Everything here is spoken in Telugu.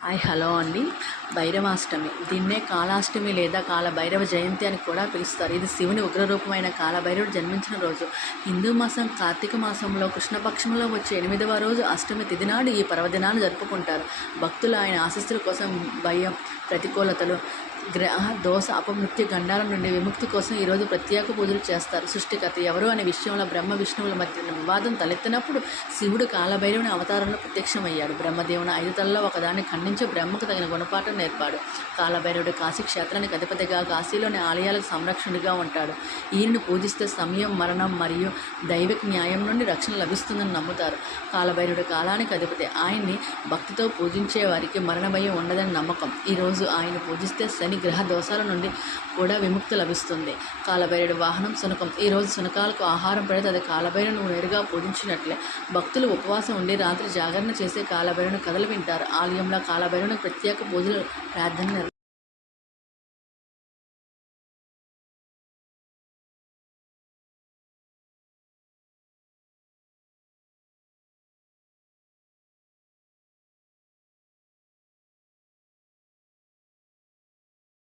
హలో అండి. భైరవాష్టమి దీన్నే కాళాష్టమి లేదా కాలభైరవ జయంతి అని కూడా పిలుస్తారు. ఇది శివుని ఉగ్రరూపమైన కాలభైరవుడు జన్మించిన రోజు. హిందూ మాసం కార్తీక మాసంలో కృష్ణపక్షంలో వచ్చే 8వ రోజు అష్టమి తిథి నాడు ఈ పర్వదినాన్ని జరుపుకుంటారు. భక్తులు ఆయన ఆశీస్సుల కోసం భయం, ప్రతికూలతలు, గ్రహ దోష అపమృత్యు గండాల నుండి విముక్తి కోసం ఈరోజు ప్రత్యేక పూజలు చేస్తారు. సృష్టికర్త ఎవరు అనే విషయంలో బ్రహ్మ విష్ణువుల మధ్య వివాదం తలెత్తినప్పుడు శివుడు కాలభైరవుని అవతారంలో ప్రత్యక్షమయ్యాడు. బ్రహ్మదేవుని 5 తలలో ఒకదాన్ని ఖండించి బ్రహ్మకు తగిన గుణపాఠం నేర్పాడు. కాలభైరవుడు కాశీ క్షేత్రానికి అధిపతిగా, కాశీలోని ఆలయాలకు సంరక్షణుడిగా ఉంటాడు. ఈయనను పూజిస్తే సమయం, మరణం మరియు దైవిక న్యాయం నుండి రక్షణ లభిస్తుందని నమ్ముతారు. కాలభైరవుడు కాలానికి అధిపతి. ఆయన్ని భక్తితో పూజించే వారికి మరణ భయం ఉండదని నమ్మకం. ఈరోజు ఆయన పూజిస్తే శని గ్రహ దోషాల నుండి కూడా విముక్తి లభిస్తుంది. కాలభైరవుడి వాహనం శునకం. ఈరోజు శునకాలకు ఆహారం పెడితే అది కాలభైరవుని నేరుగా పూజించినట్లే. భక్తులు ఉపవాసం ఉండి రాత్రి జాగరణ చేసే కాలభైరవుని కథలు వింటారు. ఆలయంలో కాలభైరవునికి ప్రత్యేక పూజలు, ప్రార్థనలు